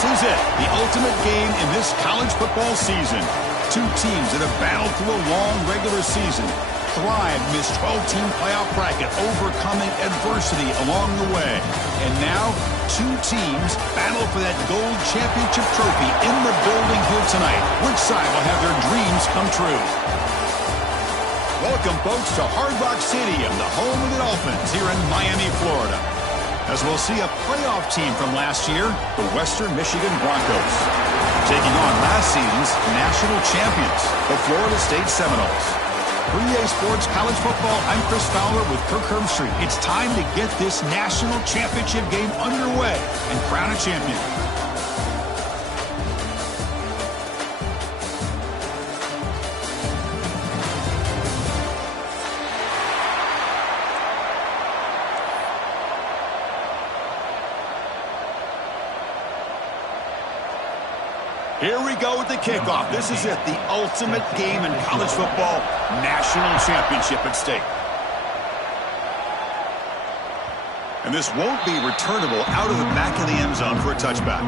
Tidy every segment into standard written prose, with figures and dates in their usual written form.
This is it, the ultimate game in this college football season. Two teams that have battled through a long regular season, thrived in this 12-team playoff bracket, overcoming adversity along the way. And now, two teams battle for that gold championship trophy in the building here tonight. Which side will have their dreams come true? Welcome, folks, to Hard Rock Stadium, the home of the Dolphins here in Miami, Florida. As we'll see a playoff team from last year, the Western Michigan Broncos, taking on last season's national champions, the Florida State Seminoles. For EA Sports College Football, I'm Chris Fowler with Kirk Herbstreit. It's time to get this national championship game underway and crown a champion. Here we go with the kickoff. This is it, the ultimate game in college football, national championship at stake. And this won't be returnable out of the back of the end zone for a touchback.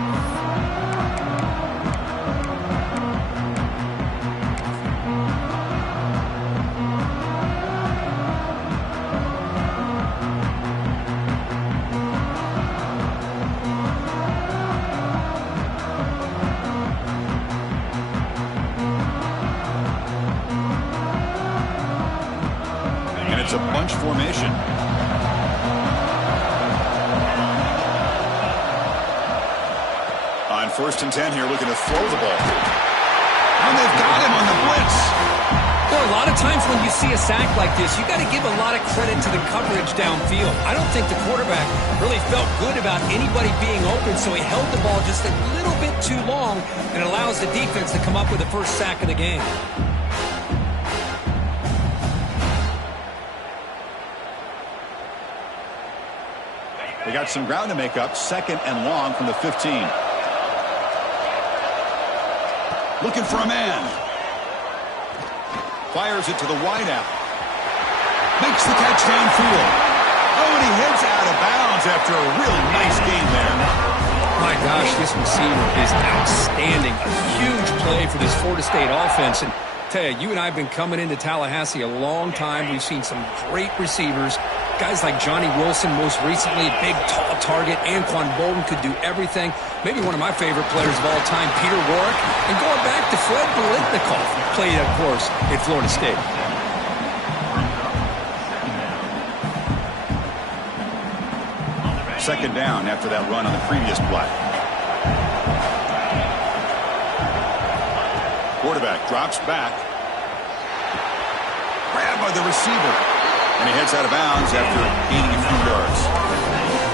It's a bunch formation. On 1st and 10 here, looking to throw the ball. And they've got him on the blitz. Well, a lot of times when you see a sack like this, you got to give a lot of credit to the coverage downfield. I don't think the quarterback really felt good about anybody being open, so he held the ball just a little bit too long, and it allows the defense to come up with the first sack of the game. They got some ground to make up, 2nd and long from the 15. Looking for a man. Fires it to the wideout. Makes the catch downfield. Oh, and he heads out of bounds after a really nice game there. My gosh, this receiver is outstanding. A huge play for this Florida State offense. And tell you and I have been coming into Tallahassee a long time. We've seen some great receivers. Guys like Johnny Wilson, most recently, big, tall target. Anquan Bolden could do everything. Maybe one of my favorite players of all time, Peter Warrick. And going back to Fred Biletnikoff, played, of course, at Florida State. Second down after that run on the previous play. Quarterback drops back. Grabbed by the receiver. And he heads out of bounds after gaining a few yards.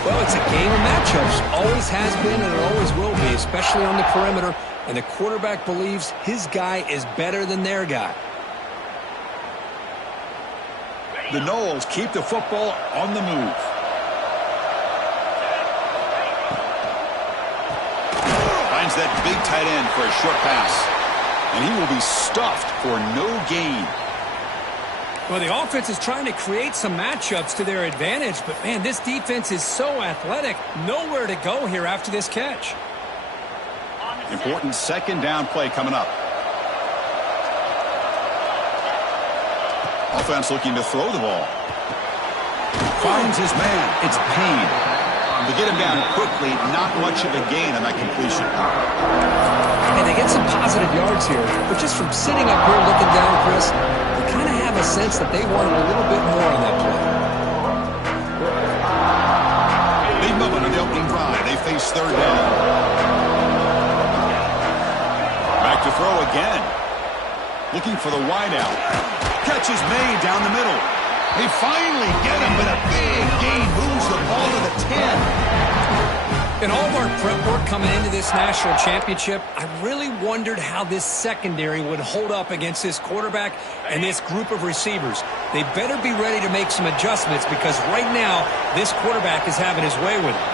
Well, it's a game of matchups. Always has been and it always will be, especially on the perimeter. And the quarterback believes his guy is better than their guy. The Noles keep the football on the move. Finds that big tight end for a short pass. And he will be stuffed for no gain. Well, the offense is trying to create some matchups to their advantage, but, man, this defense is so athletic. Nowhere to go here after this catch. Important 2nd down play coming up. Offense looking to throw the ball. Finds his man. It's Payne. To get him down quickly, not much of a gain on that completion. And they get some positive yards here, but just from sitting up here looking down, Chris, you kind of have a sense that they wanted a little bit more on that play. Big moment on the opening drive. They face 3rd down. Back to throw again. Looking for the wideout. Catch is made down the middle. They finally get him, but a big gain moves the ball to the 10. In all of our prep work coming into this national championship, I really wondered how this secondary would hold up against this quarterback and this group of receivers. They better be ready to make some adjustments because right now, this quarterback is having his way with it.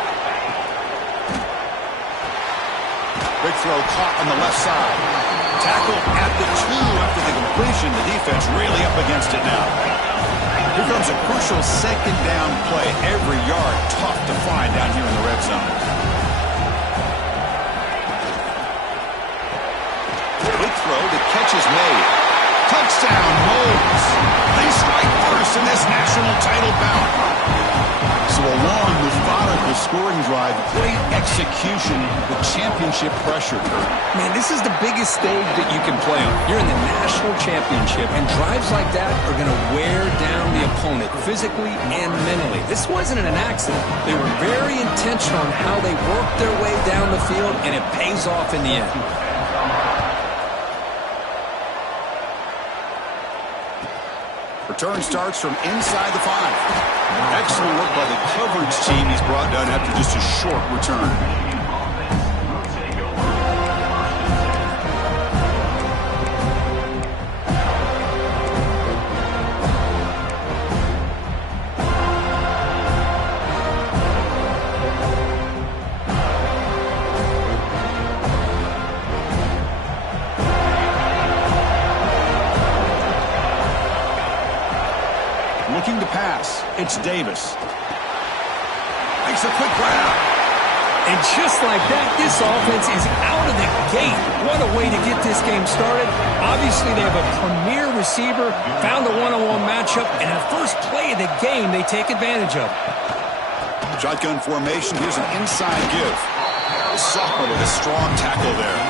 Big throw caught on the left side. Tackle at the 2 after the completion. The defense really up against it now. Here comes a crucial 2nd down play. Every yard tough to find down here in the red zone. is made. Touchdown, Moles. They strike first in this national title bout. So a long, methodical scoring drive, great execution with championship pressure. Man, this is the biggest stage that you can play on. You're in the national championship, and drives like that are going to wear down the opponent physically and mentally. This wasn't an accident. They were very intentional on how they worked their way down the field, and it pays off in the end. Return starts from inside the 5. Excellent work by the coverage team. He's brought down after just a short return. Looking to pass. It's Davis. Makes a quick grab. And just like that, this offense is out of the gate. What a way to get this game started. Obviously, they have a premier receiver, found a one-on-one matchup, and in the first play of the game, they take advantage of it. Shotgun formation. Here's an inside give. The sophomore with a strong tackle there.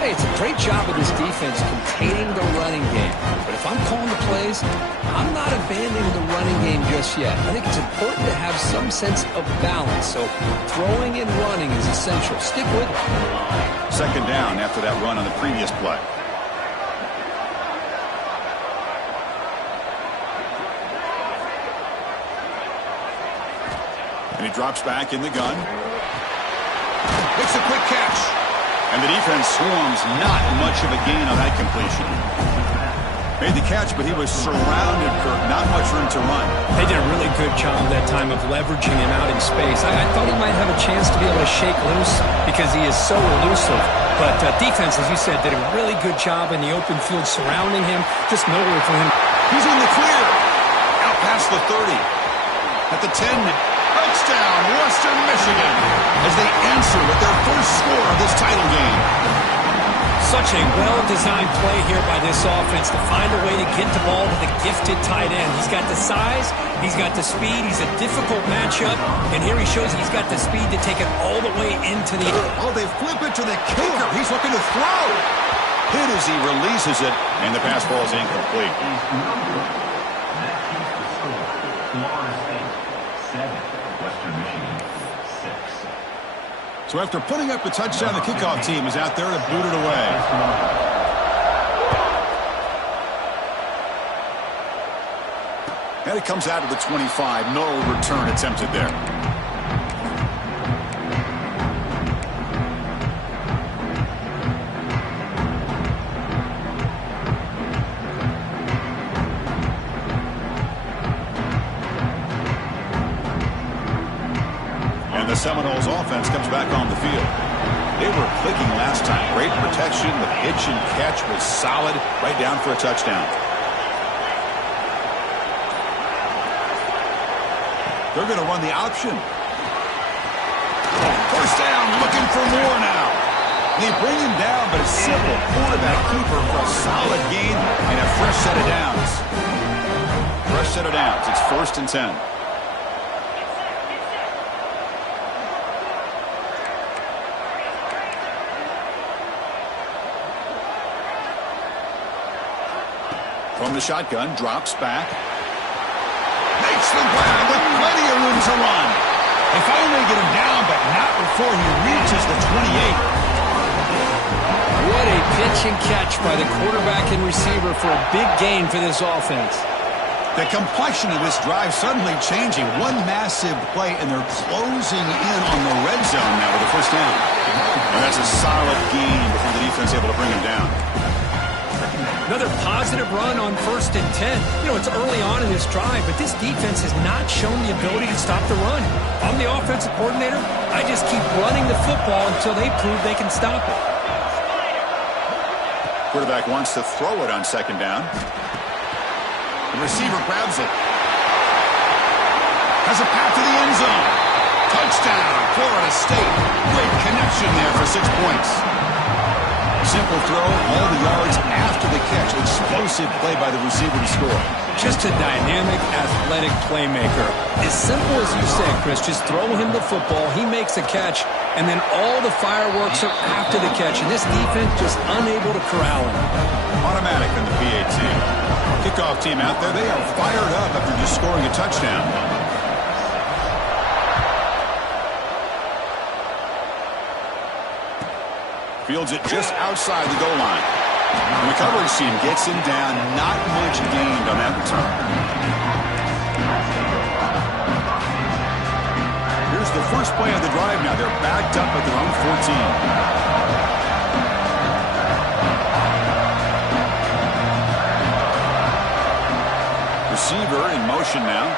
Hey, it's a great job of this defense containing the running game. But if I'm calling the plays, I'm not abandoning the running game just yet. I think it's important to have some sense of balance. So throwing and running is essential. Stick with it. Second down after that run on the previous play. And he drops back in the gun. Makes a quick catch. And the defense swarms. Not much of a gain on that completion. Made the catch, but he was surrounded, Kirk. Not much room to run. They did a really good job that time of leveraging him out in space. I thought he might have a chance to be able to shake loose because he is so elusive. But defense, as you said, did a really good job in the open field surrounding him. Just nowhere for him. He's in the clear. Out past the 30. At the 10. Touchdown, Western Michigan, as they answer with their first score of this title game. Such a well-designed play here by this offense to find a way to get the ball to the gifted tight end. He's got the size, he's got the speed, he's a difficult matchup, and here he shows he's got the speed to take it all the way into the... Oh, they flip it to the kicker. He's looking to throw. Hit as he releases it, and the pass ball is incomplete. So after putting up the touchdown, the kickoff team is out there to boot it away. And it comes out of the 25. No return attempted there. The Seminoles offense comes back on the field. They were clicking last time. Great protection. The pitch and catch was solid. Right down for a touchdown. They're going to run the option. First down, looking for more now. They bring him down, but a simple quarterback keeper for a solid gain and a fresh set of downs. Fresh set of downs. It's 1st and 10. From the shotgun, drops back. Makes the grab with plenty of room to run. They finally get him down, but not before he reaches the 28. What a pitch and catch by the quarterback and receiver for a big gain for this offense. The complexion of this drive suddenly changing. One massive play, and they're closing in on the red zone now with the first down. And that's a solid gain before the defense able to bring him down. Another positive run on 1st and 10. You know, it's early on in this drive, but this defense has not shown the ability to stop the run. If I'm the offensive coordinator, I just keep running the football until they prove they can stop it. Quarterback wants to throw it on 2nd down. The receiver grabs it. Has a path to the end zone. Touchdown, Florida State. Great connection there for 6 points. simple throw, all the yards after the catch. Explosive play by the receiver to score. Just a dynamic, athletic playmaker. As simple as you said, Chris, just throw him the football, he makes a catch, and then all the fireworks are after the catch, and this defense just unable to corral him. Automatic on the PAT. Kickoff team out there, they are fired up after just scoring a touchdown. Fields it just outside the goal line. And the coverage team gets him down. Not much gained on that return. Here's the first play of the drive now. They're backed up at their own 14. Receiver in motion now.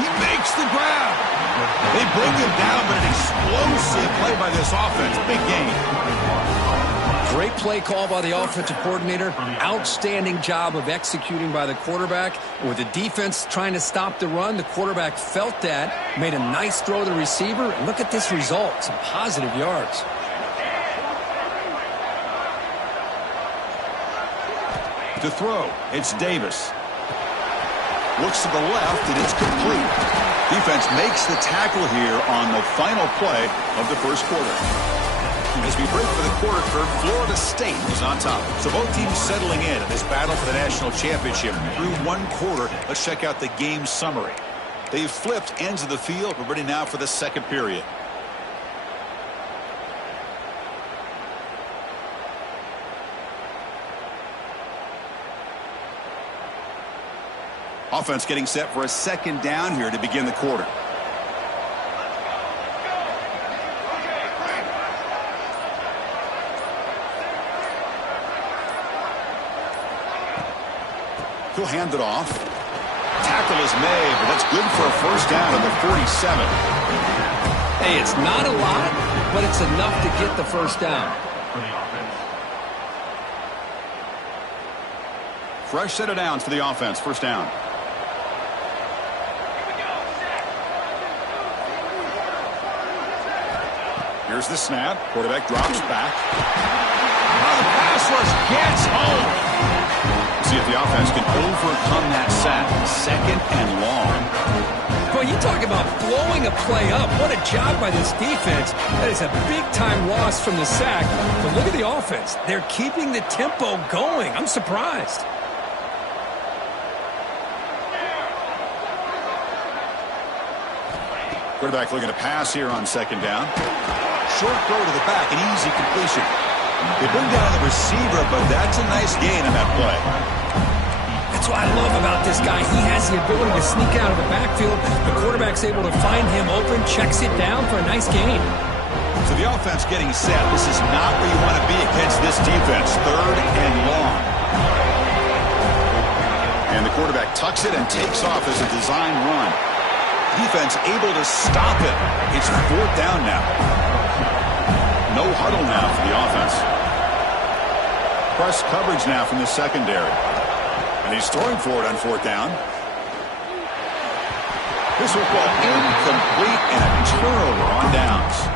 He makes the grab. They bring him down, but an explosive play by this offense. Big gain. Great play call by the offensive coordinator. Outstanding job of executing by the quarterback. With the defense trying to stop the run, the quarterback felt that, made a nice throw to the receiver. And look at this result. Some positive yards. To throw, it's Davis. Looks to the left, and it's complete. Defense makes the tackle here on the final play of the first quarter. As we break for the quarter, Florida State is on top. So both teams settling in this battle for the national championship through one quarter. Let's check out the game summary. They've flipped ends of the field. We're ready now for the second period. Offense getting set for a second down here to begin the quarter. He'll hand it off. Tackle is made, but that's good for a first down at the 47. Hey, it's not a lot, but it's enough to get the first down. Fresh set of downs for the offense. First down. Here's the snap. Quarterback drops back. Now the pass rush gets home. See if the offense can overcome that sack. Second and long. Boy, you talk about blowing a play up. What a job by this defense. That is a big-time loss from the sack. But look at the offense. They're keeping the tempo going. I'm surprised. Quarterback looking to pass here on second down. Short throw to the back, an easy completion. They bring down the receiver, but that's a nice gain on that play. That's what I love about this guy. He has the ability to sneak out of the backfield. The quarterback's able to find him open, checks it down for a nice gain. So the offense getting set. This is not where you want to be against this defense. Third and long. And the quarterback tucks it and takes off as a design run. Defense able to stop it. It's fourth down now. No huddle now for the offense. Press coverage now from the secondary. And he's throwing for it on fourth down. This will fall incomplete and a turnover on downs.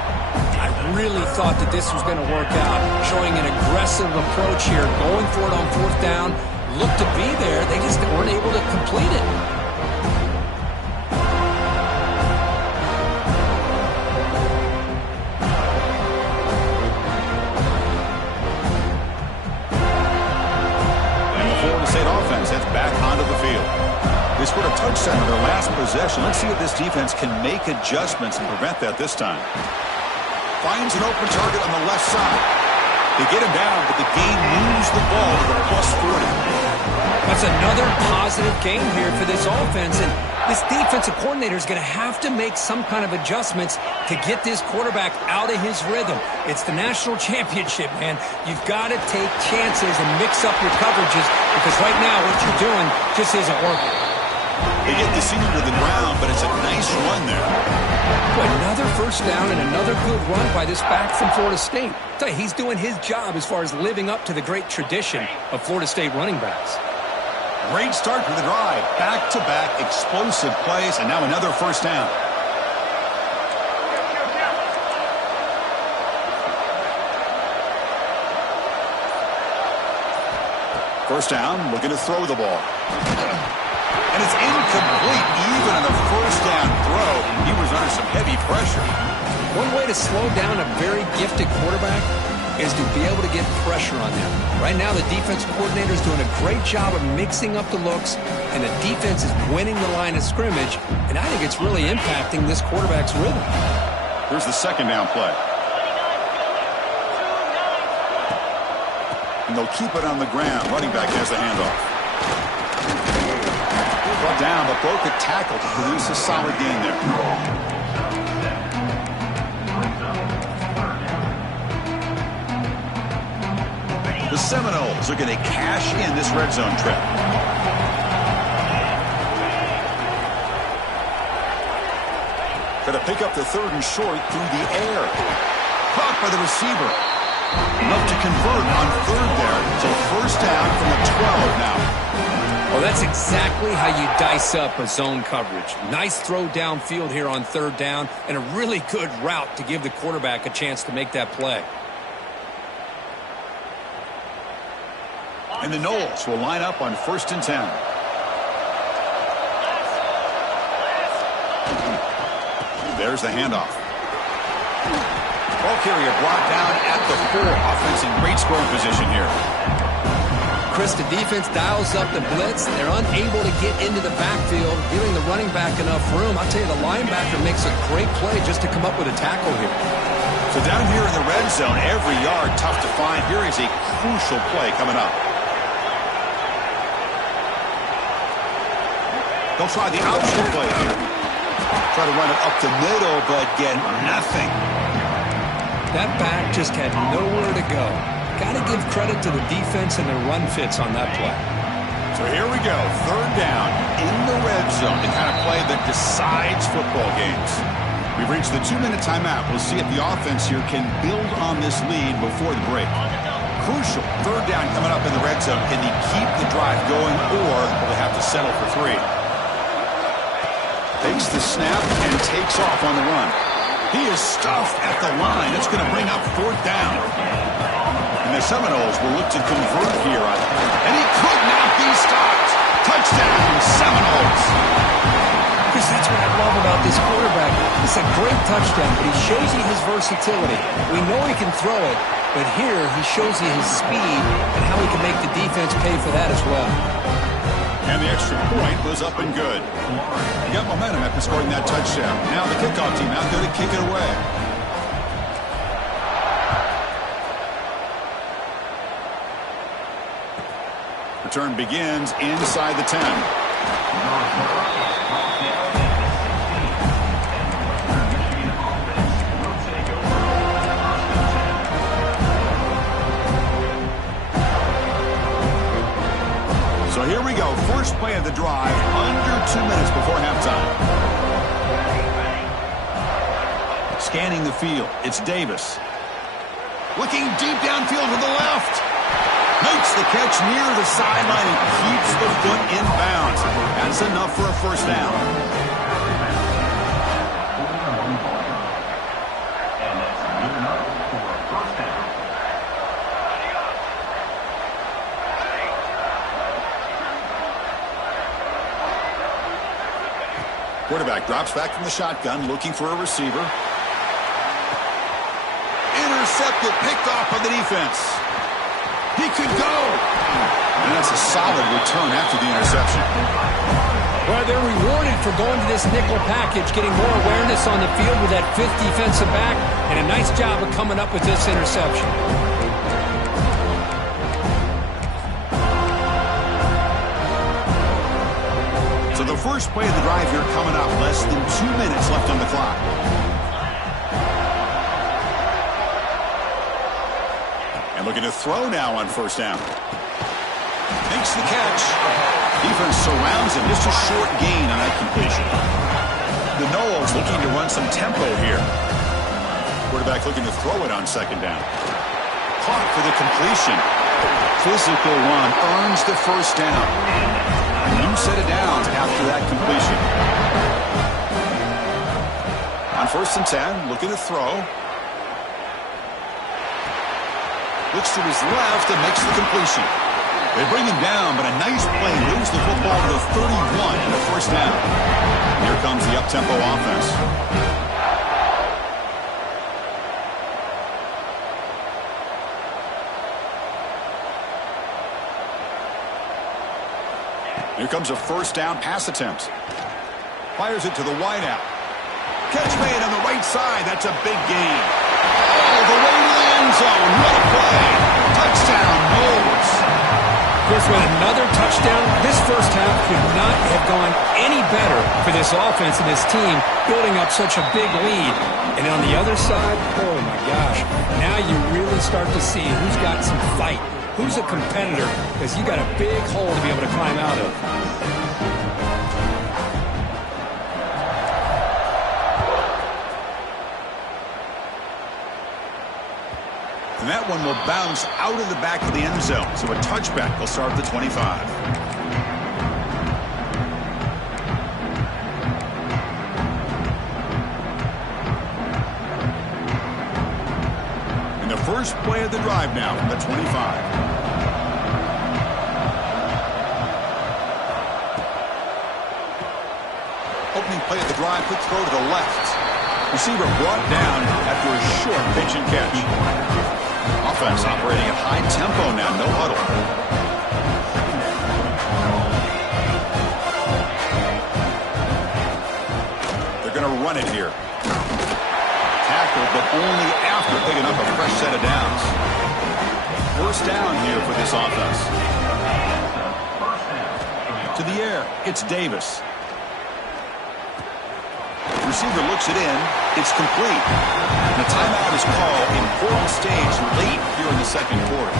I really thought that this was going to work out. Showing an aggressive approach here. Going for it on fourth down. Looked to be there. They just weren't able to complete it. Back onto the field. They scored a touchdown on their last possession. Let's see if this defense can make adjustments and prevent that this time. Finds an open target on the left side. They get him down, but the game moves the ball to the plus 40. That's another positive game here for this offense, and this defensive coordinator is going to have to make some kind of adjustments to get this quarterback out of his rhythm. It's the national championship, man. You've got to take chances and mix up your coverages because right now what you're doing just isn't working. They get the senior to the ground, but it's a nice run there. Boy, another first down and another good run by this back from Florida State. I tell you, he's doing his job as far as living up to the great tradition of Florida State running backs. Great start for the drive. Back-to-back explosive plays, and now another first down. First down, looking to throw the ball. And it's incomplete. Even on the first down throw, he was under some heavy pressure. One way to slow down a very gifted quarterback is to be able to get pressure on them. Right now, the defense coordinator is doing a great job of mixing up the looks, and the defense is winning the line of scrimmage, and I think it's really impacting this quarterback's rhythm. Here's the second down play. And they'll keep it on the ground. Running back has the handoff. Brought down, but broke a tackle to produce a solid gain there. The Seminoles are going to cash in this red zone trip. Going to pick up the third and short through the air. Caught by the receiver. Enough to convert on third there. So first down from the 12 now. Well, that's exactly how you dice up a zone coverage. Nice throw downfield here on third down, and a really good route to give the quarterback a chance to make that play. And the Noles will line up on 1st and 10. There's the handoff. Ball carrier brought down at the 4. Offense in great scoring position here. Chris, the defense dials up the blitz. They're unable to get into the backfield, giving the running back enough room. I'll tell you, the linebacker makes a great play just to come up with a tackle here. So down here in the red zone, every yard tough to find. Here is a crucial play coming up. They'll try the option play here. Try to run it up the middle, but get nothing. That back just had nowhere to go. Got to give credit to the defense and their run fits on that play. So here we go. Third down in the red zone. The kind of play that decides football games. We've reached the 2-minute timeout. We'll see if the offense here can build on this lead before the break. Crucial. Third down coming up in the red zone. Can he keep the drive going, or will they have to settle for 3? Takes the snap and takes off on the run. He is stuffed at the line. It's going to bring up 4th down. And the Seminoles will look to convert here on it. And he could not be stopped. Touchdown, Seminoles. Chris, that's what I love about this quarterback. It's a great touchdown, but he shows you his versatility. We know he can throw it, but here he shows you his speed and how he can make the defense pay for that as well. And the extra point was up and good. He got momentum after scoring that touchdown. Now the kickoff team out there to kick it away. Return begins inside the 10. So here we go. First play of the drive, under 2 minutes before halftime. Scanning the field. It's Davis. Looking deep downfield to the left. Makes the catch near the sideline and keeps the foot in bounds. That's enough for a first down. Quarterback drops back from the shotgun, looking for a receiver. Intercepted, picked off by the defense. He could go. And that's a solid return after the interception. Well, they're rewarded for going to this nickel package, getting more awareness on the field with that 5th defensive back, and a nice job of coming up with this interception. So the first play of the drive here coming up. Less than 2 minutes left on the clock. And looking to throw now on first down. Makes the catch. Defense surrounds him. Just a short gain on that completion. The Noles looking to run some tempo here. Quarterback looking to throw it on second down. Caught for the completion. Physical run earns the first down. A new set of downs after that completion. On 1st and 10, looking to throw. Looks to his left and makes the completion. They bring him down, but a nice play moves the football to the 31 and a first down. Here comes the up-tempo offense. Here comes a first down pass attempt. Fires it to the wideout. Catch made on the right side. That's a big gain. Oh, the way to the end zone. What a play. Touchdown, Knowles. Chris, with another touchdown, this first half could not have gone any better for this offense and this team, building up such a big lead. And on the other side, oh my gosh, now you really start to see who's got some fight, who's a competitor, because you got a big hole to be able to climb out of. And that one will bounce out of the back of the end zone. So a touchback will start at the 25. And the first play of the drive now from the 25. Opening play of the drive, quick throw to the left. Receiver brought down after a short pitch and catch. Offense operating at high tempo now, no huddle. They're going to run it here. Tackled, but only after picking up a fresh set of downs. First down here for this offense. To the air, it's Davis. Receiver looks it in. It's complete. And a timeout is called. Important stage late here in the second quarter.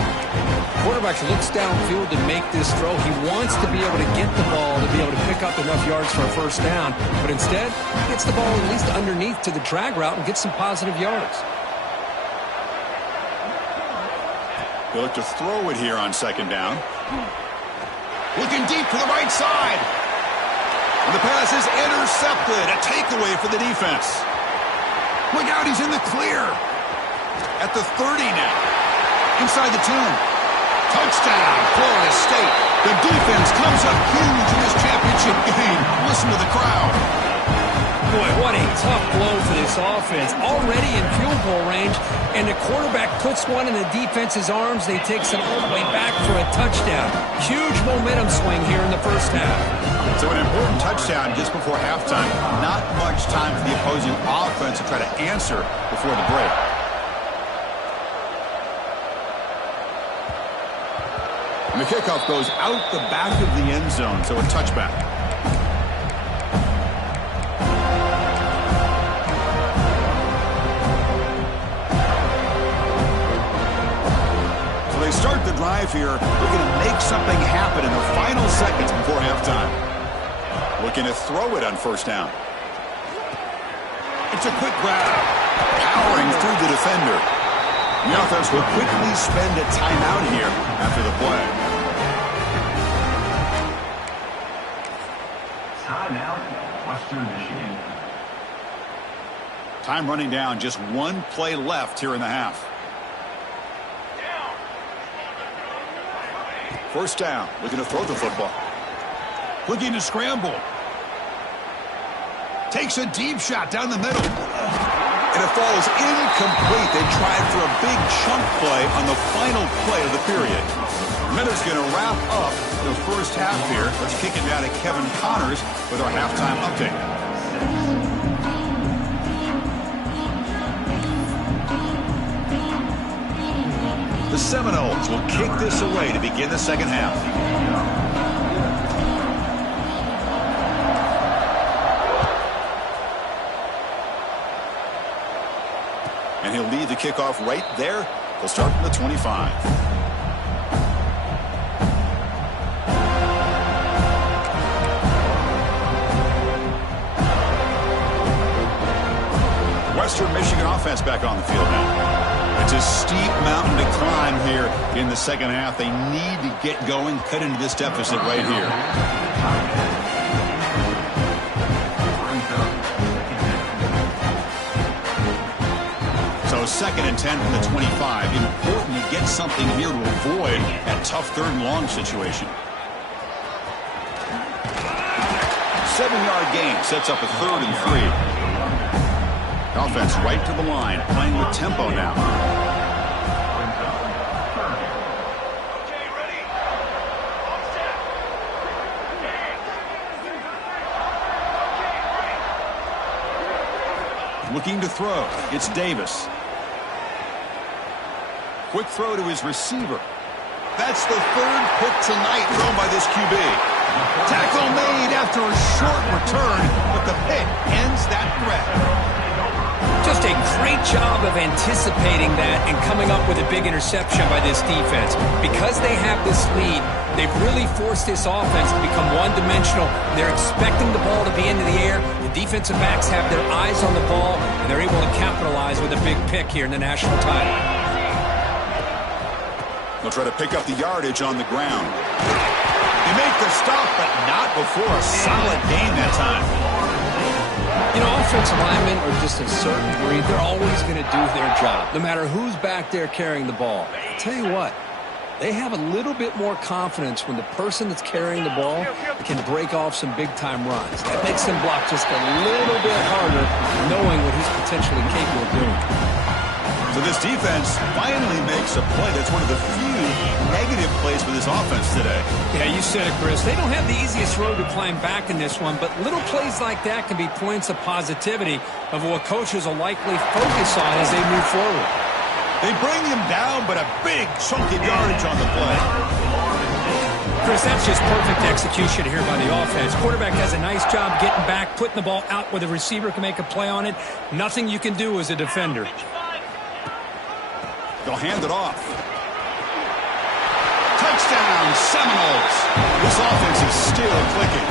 Quarterback looks downfield to make this throw. He wants to be able to get the ball to be able to pick up enough yards for a first down. But instead, he gets the ball at least underneath to the drag route and gets some positive yards. They look to throw it here on second down. Looking deep to the right side. And the pass is intercepted. A takeaway for the defense. Look out, he's in the clear. At the 30 now. Inside the 10. Touchdown, Florida State. The defense comes up huge in this championship game. Listen to the crowd. Boy, what a tough blow for this offense. Already in field goal range, and the quarterback puts one in the defense's arms. They takes it all the way back for a touchdown. Huge momentum swing here in the first half. So an important touchdown just before halftime. Not much time for the opposing offense to try to answer before the break. And the kickoff goes out the back of the end zone, so a touchback. So they start the drive here, looking to make something happen in the final seconds before halftime. Looking to throw it on first down. It's a quick grab. Powering through the defender. The offense will quickly spend a timeout here after the play. Timeout, Western Michigan. Time running down. Just one play left here in the half. First down. Looking to throw the football. Looking to scramble. Takes a deep shot down the middle. And it falls incomplete. They tried for a big chunk play on the final play of the period. Minutes going to wrap up the first half here. Let's kick it down to Kevin Connors with our halftime update. The Seminoles will kick this away to begin the second half. And he'll lead the kickoff right there. They'll start from the 25. Western Michigan offense back on the field now. It's a steep mountain to climb here in the second half. They need to get going, cut into this deficit right here. So So 2nd and 10 from the 25. Important to get something here to avoid that tough 3rd and long situation. 7-yard gain sets up a 3rd and 3. Offense right to the line, playing with tempo now. Looking to throw. It's Davis. Quick throw to his receiver. That's the 3rd pick tonight thrown by this QB. Tackle made after a short return, but the pick ends that threat. Just a great job of anticipating that and coming up with a big interception by this defense. Because they have this lead, they've really forced this offense to become one-dimensional. They're expecting the ball to be into the air. The defensive backs have their eyes on the ball, and they're able to capitalize with a big pick here in the national title. They'll try to pick up the yardage on the ground. They make the stop, but not before a solid gain that time. You know, offensive linemen are just a certain breed. They're always going to do their job, no matter who's back there carrying the ball. I'll tell you what, they have a little bit more confidence when the person that's carrying the ball can break off some big-time runs. That makes them block just a little bit harder, knowing what he's potentially capable of doing. So this defense finally makes a play. That's one of the few negative plays for this offense today. Yeah, you said it, Chris. They don't have the easiest road to climb back in this one, but little plays like that can be points of positivity of what coaches will likely focus on as they move forward. They bring him down, but a big chunk of yardage on the play. Chris, that's just perfect execution here by the offense. Quarterback does a nice job getting back, putting the ball out where the receiver can make a play on it. Nothing you can do as a defender. They'll hand it off. Touchdown, Seminoles. This offense is still clicking.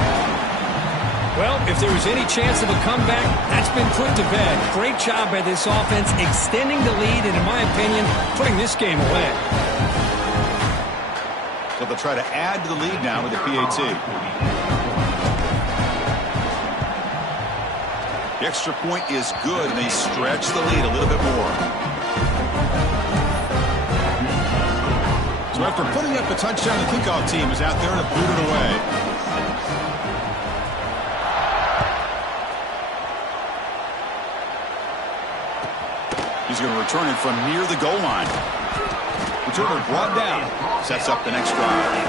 Well, if there was any chance of a comeback, that's been put to bed. Great job by this offense extending the lead and, in my opinion, putting this game away. So they'll try to add to the lead now with the PAT. The extra point is good, and they stretch the lead a little bit more. So after putting up a touchdown, the kickoff team is out there to boot it away. He's going to return it from near the goal line. Returner brought down. Sets up the next drive.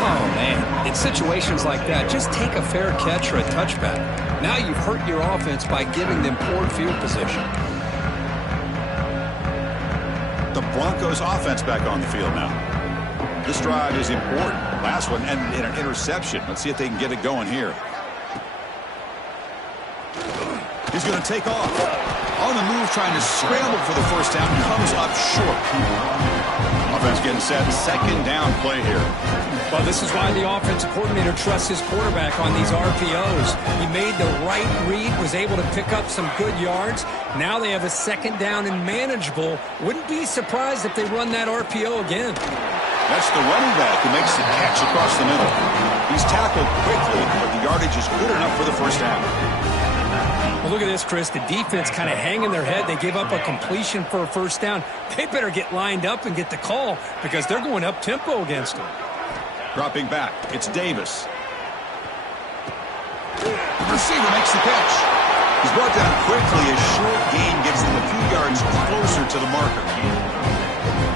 Oh, man. In situations like that, just take a fair catch or a touchback. Now you've hurt your offense by giving them poor field position. The Broncos offense back on the field now. This drive is important. Last one ended in an interception. Let's see if they can get it going here. He's going to take off. On the move, trying to scramble for the first down. Comes up short. Offense getting set. 2nd down play here. Well, this is why the offensive coordinator trusts his quarterback on these RPOs. He made the right read, was able to pick up some good yards. Now they have a 2nd down and manageable. Wouldn't be surprised if they run that RPO again. That's the running back who makes the catch across the middle. He's tackled quickly, but the yardage is good enough for the first down. Well, look at this, Chris. The defense kind of hanging their head. They gave up a completion for a first down. They better get lined up and get the call because they're going up-tempo against them. Dropping back, it's Davis. The receiver makes the catch. He's brought down quickly. A short gain gets them a few yards closer to the marker.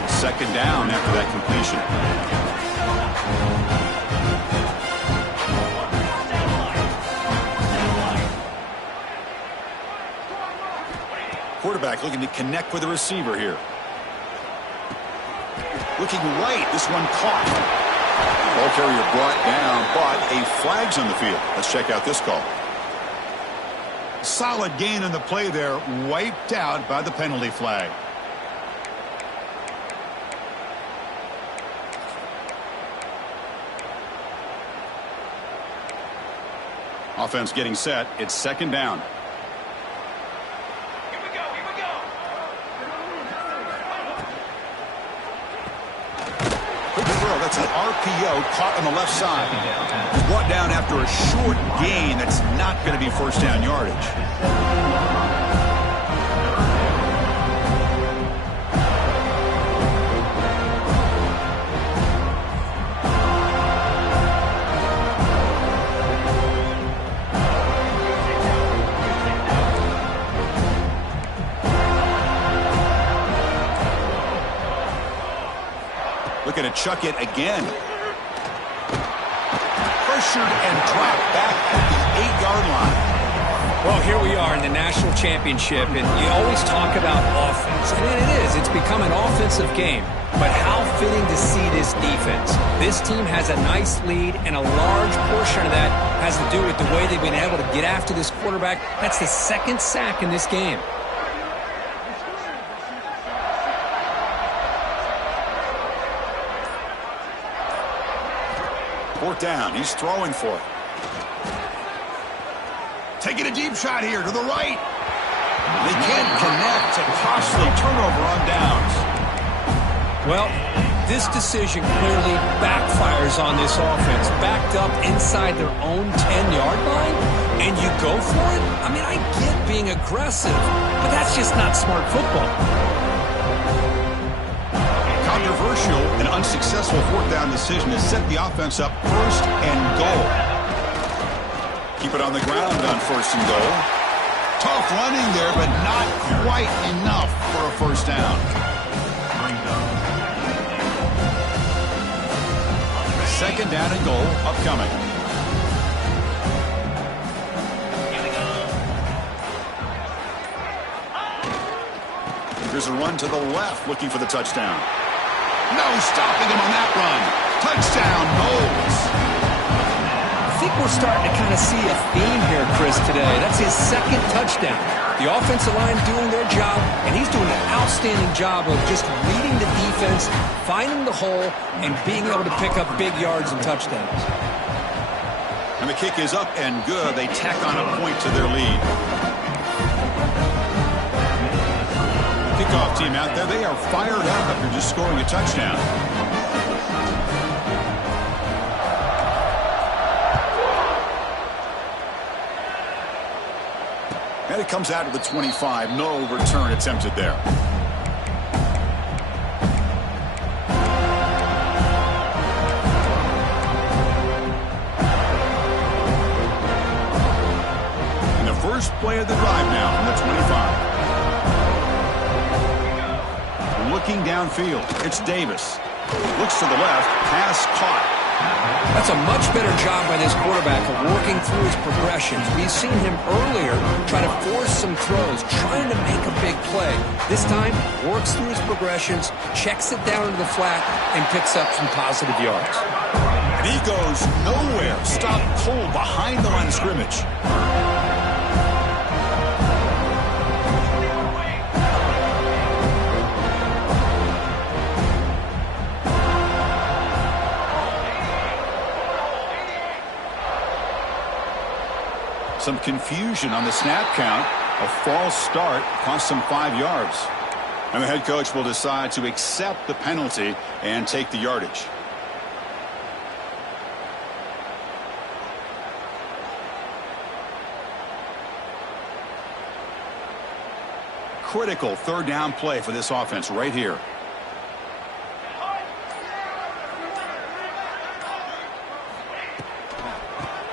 2nd down after that completion. Quarterback looking to connect with the receiver here. Looking right, this one caught. Ball carrier brought down, but a flag's on the field. Let's check out this call. Solid gain in the play there, wiped out by the penalty flag. Offense getting set. It's 2nd down. That's an RPO caught on the left side. He's brought down after a short gain. That's not going to be first down yardage. Looking to chuck it again. Pressured and dropped back at the 8-yard line. Well, here we are in the national championship, and you always talk about offense. And it is. It's become an offensive game. But how fitting to see this defense. This team has a nice lead, and a large portion of that has to do with the way they've been able to get after this quarterback. That's the second sack in this game. Fourth down. He's throwing for it. Taking a deep shot here to the right. They can't connect. A costly turnover on downs. Well, this decision clearly backfires on this offense. Backed up inside their own 10-yard line, and you go for it? I mean, I get being aggressive, but that's just not smart football. Controversial and unsuccessful fourth down decision has set the offense up first and goal. Keep it on the ground on first and goal. Tough running there, but not quite enough for a first down. Second down and goal upcoming. Here's a run to the left, looking for the touchdown. No stopping him on that run. Touchdown, Knowles. I think we're starting to kind of see a theme here, Chris, today. That's his second touchdown. The offensive line doing their job, and he's doing an outstanding job of just reading the defense, finding the hole, and being able to pick up big yards and touchdowns. And the kick is up and good. They tack on a point to their lead. Kickoff team out there, they are fired up after just scoring a touchdown. And it comes out of the 25. No return attempted there. And the first play of the drive now from the 25. Looking downfield, it's Davis. Looks to the left, pass caught. That's a much better job by this quarterback of working through his progressions. We've seen him earlier try to force some throws, trying to make a big play. This time, works through his progressions, checks it down into the flat, and picks up some positive yards. And he goes nowhere. Stopped cold behind the line of scrimmage. Some confusion on the snap count. A false start cost them 5 yards. And the head coach will decide to accept the penalty and take the yardage. Critical third down play for this offense right here.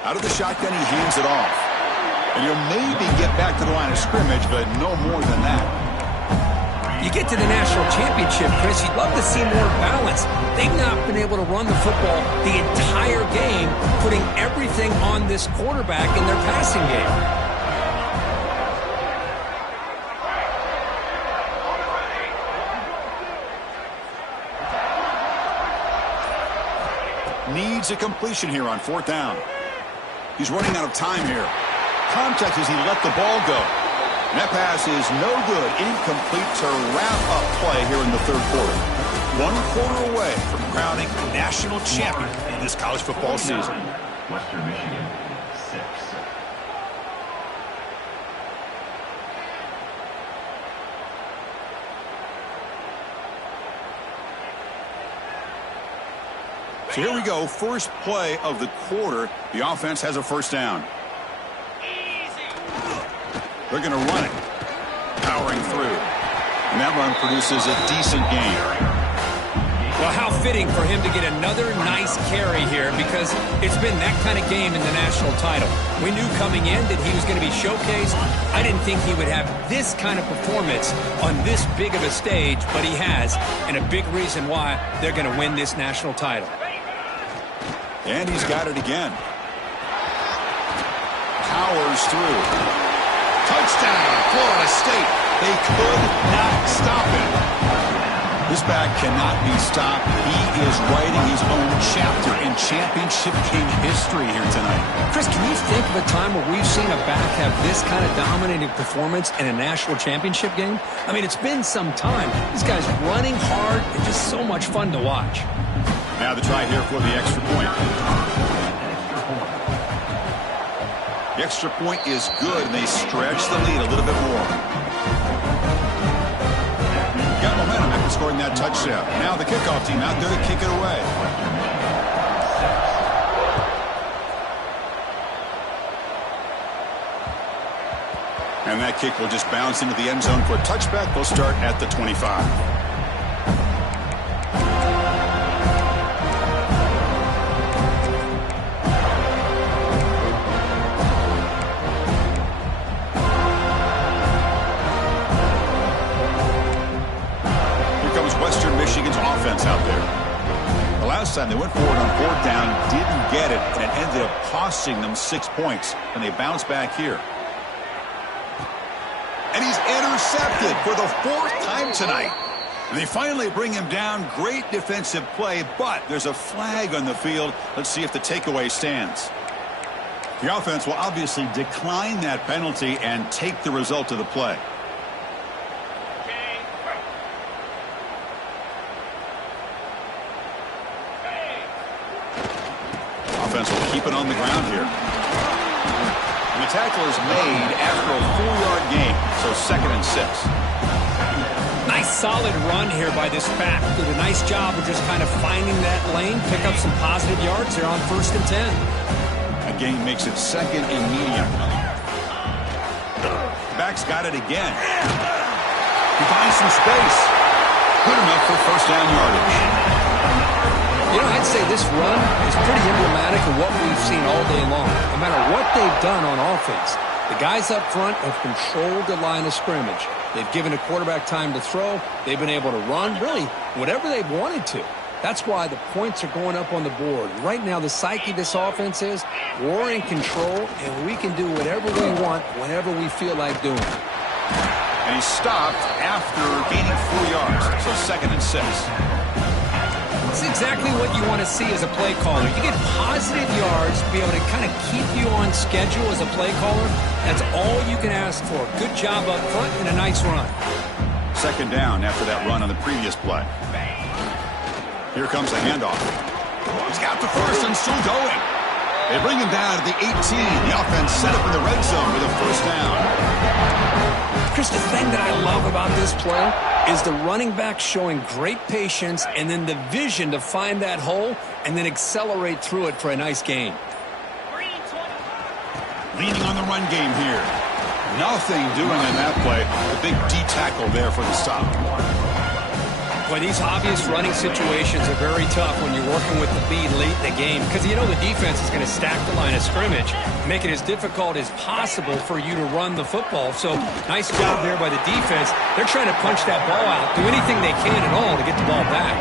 Out of the shotgun, he hands it off. And he'll maybe get back to the line of scrimmage, but no more than that. You get to the national championship, Chris, you'd love to see more balance. They've not been able to run the football the entire game, putting everything on this quarterback in their passing game. Needs a completion here on fourth down. He's running out of time here. Contact as he let the ball go. And that pass is no good. Incomplete to wrap up play here in the third quarter. 1 quarter away from crowning a national champion in this college football season. Western Michigan, 6. So here we go. First play of the quarter. The offense has a first down. They're going to run it. Powering through. And that run produces a decent gain. Well, how fitting for him to get another nice carry here, because it's been that kind of game in the national title. We knew coming in that he was going to be showcased. I didn't think he would have this kind of performance on this big of a stage, but he has, and a big reason why they're going to win this national title. And he's got it again. Powers through. Touchdown, Florida State. They could not stop it. This back cannot be stopped. He is writing his own chapter in championship game history here tonight. Chris, can you think of a time where we've seen a back have this kind of dominating performance in a national championship game? I mean, it's been some time. This guy's running hard and just so much fun to watch. Now the try here for the extra point. The extra point is good, and they stretch the lead a little bit more. Got momentum after scoring that touchdown. Now the kickoff team out there to kick it away. And that kick will just bounce into the end zone for a touchback. They'll start at the 25. Western Michigan's offense out there. The last time they went forward on fourth down, didn't get it, and it ended up costing them 6 points. And they bounce back here. And he's intercepted for the fourth time tonight. And they finally bring him down. Great defensive play, but there's a flag on the field. Let's see if the takeaway stands. The offense will obviously decline that penalty and take the result of the play. Offense will keep it on the ground here. And the tackle is made after a 4-yard gain, so 2nd and 6. Nice solid run here by this back. Did a nice job of just kind of finding that lane, pick up some positive yards. They're on 1st and 10. A gain makes it 2nd and medium. Back's got it again. He finds some space. Good enough for 1st down yardage. You know, I'd say this run is pretty emblematic of what we've seen all day long. No matter what they've done on offense, the guys up front have controlled the line of scrimmage. They've given the quarterback time to throw. They've been able to run, really, whatever they've wanted to. That's why the points are going up on the board. Right now, the psyche of this offense is we're in control, and we can do whatever we want whenever we feel like doing it. And he stopped after gaining 4 yards, so 2nd and 6. It's exactly what you want to see as a play caller. You get positive yards, be able to kind of keep you on schedule as a play caller. That's all you can ask for. Good job up front and a nice run. 2nd down after that run on the previous play. Here comes the handoff. He's got the 1st and still going. They bring him down to the 18. The offense set up in the red zone with a 1st down. Chris, the thing that I love about this play is the running back showing great patience and then the vision to find that hole and then accelerate through it for a nice gain. Leaning on the run game here. Nothing doing on that play. The big D tackle there for the stop. Boy, these obvious running situations are very tough when you're working with the lead late in the game because you know the defense is going to stack the line of scrimmage, make it as difficult as possible for you to run the football. So nice job there by the defense. They're trying to punch that ball out, do anything they can at all to get the ball back.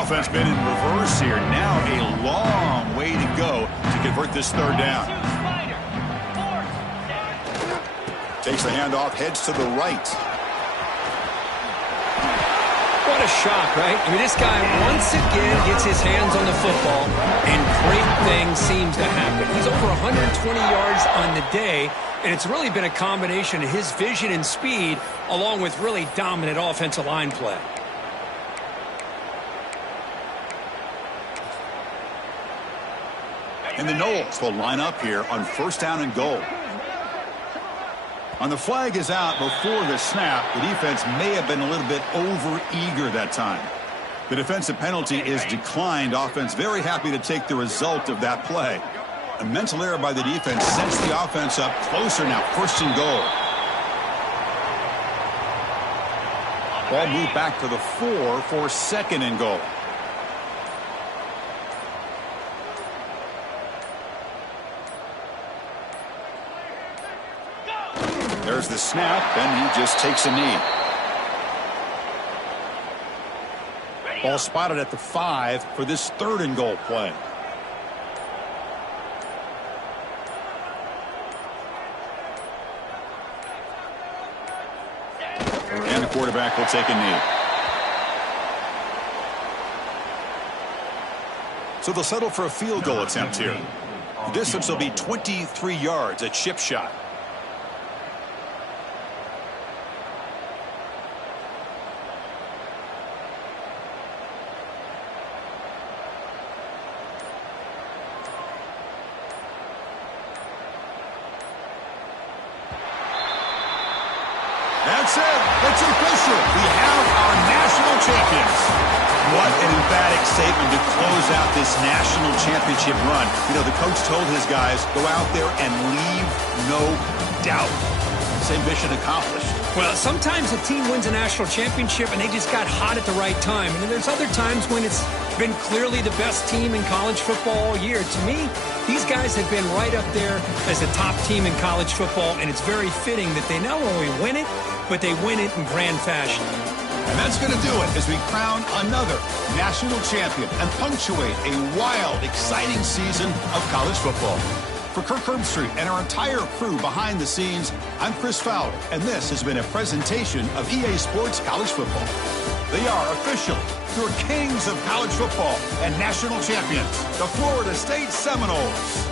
Offense been in reverse here. Now a long way to go to convert this 3rd down. Takes the handoff, heads to the right. What a shot, right? I mean, this guy once again gets his hands on the football, and great things seems to happen. He's over 120 yards on the day, and it's really been a combination of his vision and speed, along with really dominant offensive line play. And the Noles will line up here on 1st down and goal. On the flag is out before the snap. The defense may have been a little bit over-eager that time. The defensive penalty is declined. Offense very happy to take the result of that play. A mental error by the defense sets the offense up closer now. First and goal. Ball moved back to the 4 for second and goal. There's the snap, and he just takes a knee. Ball spotted at the 5 for this third and goal play. And the quarterback will take a knee. So they'll settle for a field goal attempt here. The distance will be 23 yards, a chip shot. That's it. It's official. We have our national champions. What an emphatic statement to close out this national championship run. You know, the coach told his guys, go out there and leave no doubt. Same mission accomplished. Well, sometimes a team wins a national championship and they just got hot at the right time. And then there's other times when it's been clearly the best team in college football all year. To me, these guys have been right up there as a top team in college football, and it's very fitting that they not only win it, but they win it in grand fashion. And that's going to do it as we crown another national champion and punctuate a wild, exciting season of college football. For Kirk Herbstreit and our entire crew behind the scenes, I'm Chris Fowler, and this has been a presentation of EA Sports College Football. They are officially your kings of college football and national champions, the Florida State Seminoles.